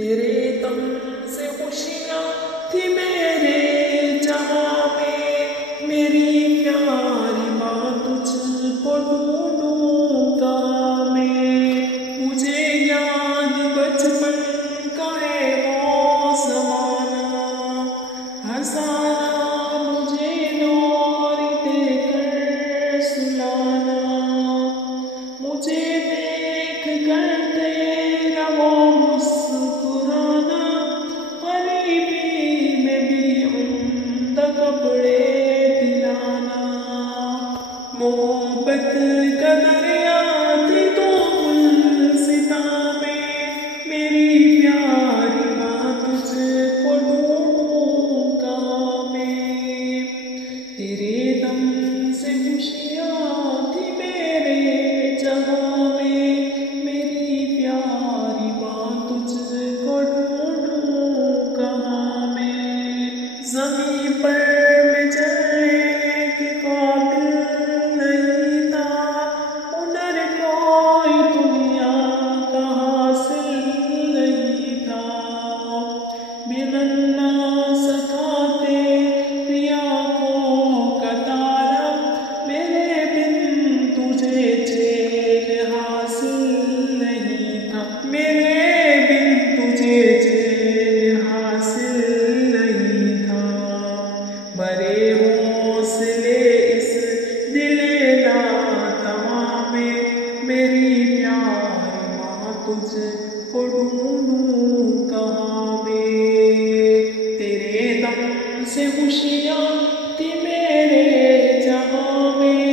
تیرے دم سے خوشیاں تھی میرے جہاں میں، میری پیاری ماں تجھ کو ڈھونڈوں کہاں میں، مجھے یاد بچپن کا ہے وہ زمانہ، ہنسانا مجھے لوری دے کر سلانا، مجھے دیکھ کر تیرا وہ مسکرانا، غریبی میں بھی عمدہ کپڑے دلانا، محبت کا دریا تھی تو گلستاں میں، میری پیاری ماں تجھ کو ڈھونڈوں کہاں میں، تیرے دم سے خوشیاں تھی میرے جہاں میں، میری پیاری ماں تجھ کو ڈھونڈوں کہاں میں، زمین پر میں چلنے کے قابل نہیں تھا، ہنر کوئی دنیا کا حاصل نہیں تھا، میں ننھا سا تھا تیری آنکھوں کا تارا، میرے بن تجھے چین حاصل نہیں تھا، میرے بن تجھے چین حاصل نہیں تھا، مرے حوصلے اس دل ناتواں میں، میری پیاری ماں تجھ کو ڈھونڈوں کہاں میں، تیرے دم سے خوشیاں تھی میرے جہاں میں،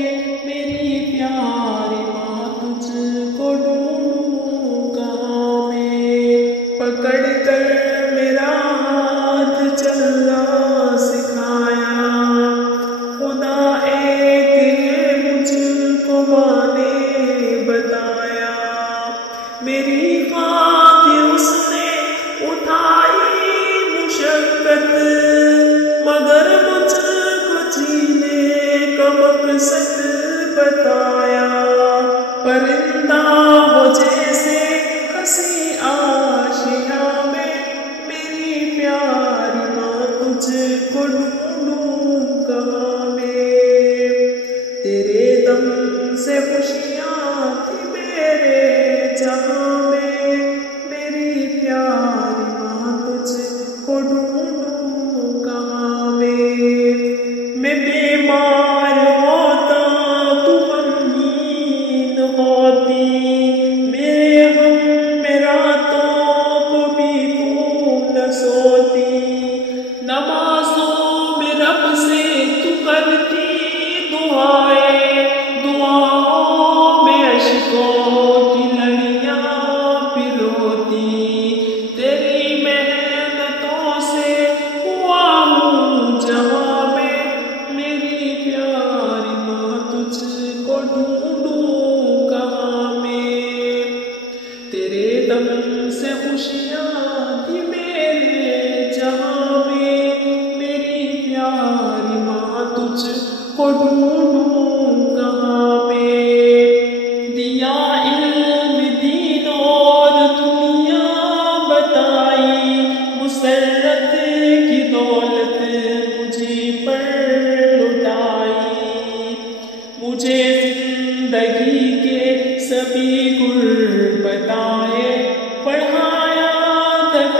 میری پیاری ماں تجھ کو ڈھونڈوں کہاں میں، پکڑ کر میرا ہاتھ چلنا سکھایا، خدا ایک ہے مجھ کو ماں نے بتایا، میری خاطر اس نے اٹھائی مشقت، مگر مجھ کو جینے کا مقصد بتایا، پرندہ ہو جیسے ہنسی آشیاں میں، میری پیاری ماں تجھ کو ڈھونڈوں کہاں میں، تیرے دم سے خوشیاں تھی میرے جہاں میں، میری پیاری ماں تجھ کو ڈھونڈوں کہاں میں بیمار ہوتا تو غمگین ہوتی، میرے غم میں راتوں کو بھی تو نہ سوتی، نمازوں میں رب سے تو کرتی دعائیں، دعاؤں میں اشکوں کی لڑیاں پروتی، تیری محنتوں سے ہوا ہوں جہاں میں، میری پیاری ماں تجھ کو ڈھونڈوں کہاں میں، تیرے دم سے خوشیاں تھی میرے جہاں میں، میری پیاری ماں تجھ کو ڈھونڈوں کہاں میں، دیا علم دین اور دنیا بتائی، مسرت کی دولت مجھے پر لٹائی، مجھے زندگی کے سبھی گر بتائے، پڑھایا تک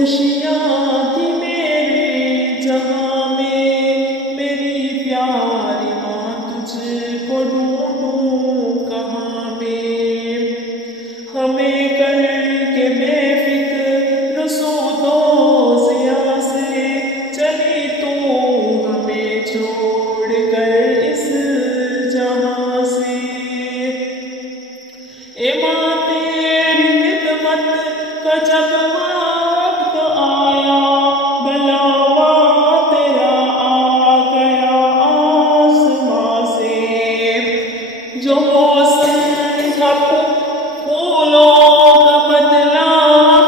خوشیاں تھی میرے جہاں میں، میری پیاری ماں تجھ کو ڈھونڈوں کہاں میں، ہمیں کر کے بے فکر سود و ضیاء سے چلی تو ہمیں چھوڑ کر اس جہاں سے، اے ماں تیری خدمت کا جب وقت آیا، بلاوا تیرا آ گیا آسماں سے، جو موسم تھا پھولوں کا بدلا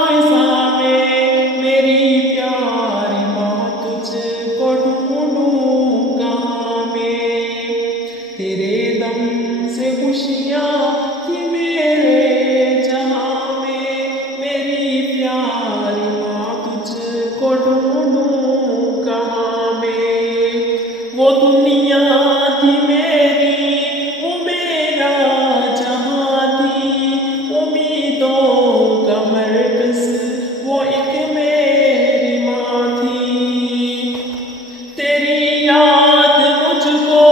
خزاں میں، میری پیاری ماں تجھ کو ڈھونڈوں کہاں میں، تیرے دم سے خوشیاں تھی میرے جہاں میں، میری پیاری ماں تجھ کو ڈھونڈوں کہاں میں، وہ دنیا تھی میری، وہ میرا جہاں تھی، امیدوں کا مرکز وہ ایک میری ماں تھی، تیری یاد مجھ کو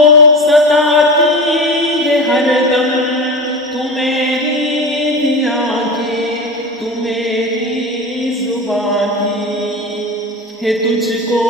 ستاتی ہے ہر دم، تو میری دیا کہ تو میری زبان تھی، ہے تجھ کو